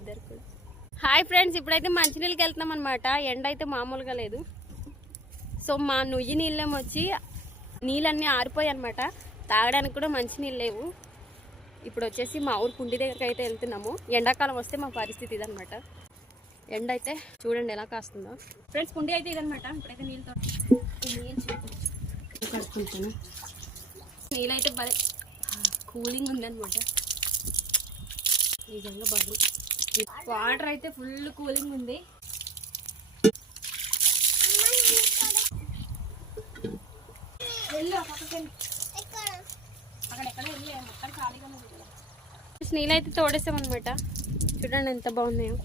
ఇద్దరు కూడా. Hi friends, ఇప్పుడైతే మంచినీళ్ళకి వెళ్తున్నాం అనమాట. ఎండ అయితే మామూలుగా లేదు. సో మా నుయ్యి నీళ్ళేమో వచ్చి నీళ్ళన్నీ ఆరిపోయాయి అనమాట. తాగడానికి కూడా మంచి నీళ్ళు లేవు. ఇప్పుడు వచ్చేసి మా ఊరు కుండి దగ్గరికి అయితే వెళ్తున్నాము. ఎండాకాలం వస్తే మా పరిస్థితి ఇదనమాట. ఎండ అయితే చూడండి ఎలా కాస్తుందో. ఫ్రెండ్స్ కుండి అయితే ఇదనమాట. ఇప్పుడైతే నీళ్ళతో కడుక్కుంటాను. నీళ్ళు అయితే బాగా కూలింగ్ ఉందన్నమాట. నిజంగా బాగా వాటర్ అయితే ఫుల్ కూలింగ్ ఉంది. నీళ్ళు అయితే తోడేసామన్నమాట. చూడండి ఎంత బాగున్నాయో.